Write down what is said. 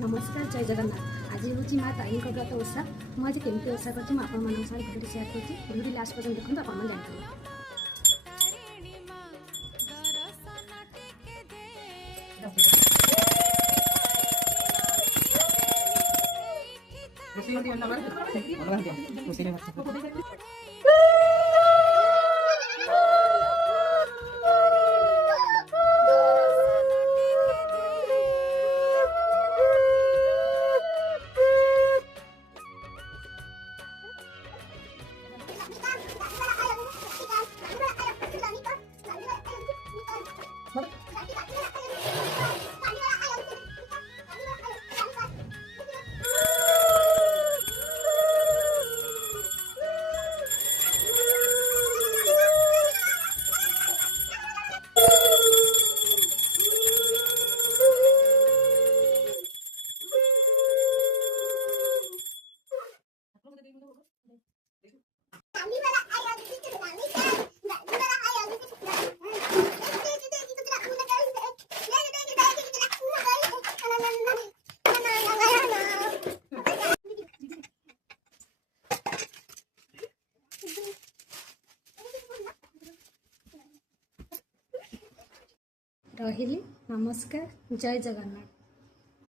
नमस्कार जय जगन्नाथ। आज हूँ माँ तारी व्रत ओषा। मुझे केमती ओषा करती आपंक साथ भिडियो सेयार करुँची। भिडियो लास्ट पर्यंत देखते आप जानते। रहिली नमस्कार जय जगन्नाथ।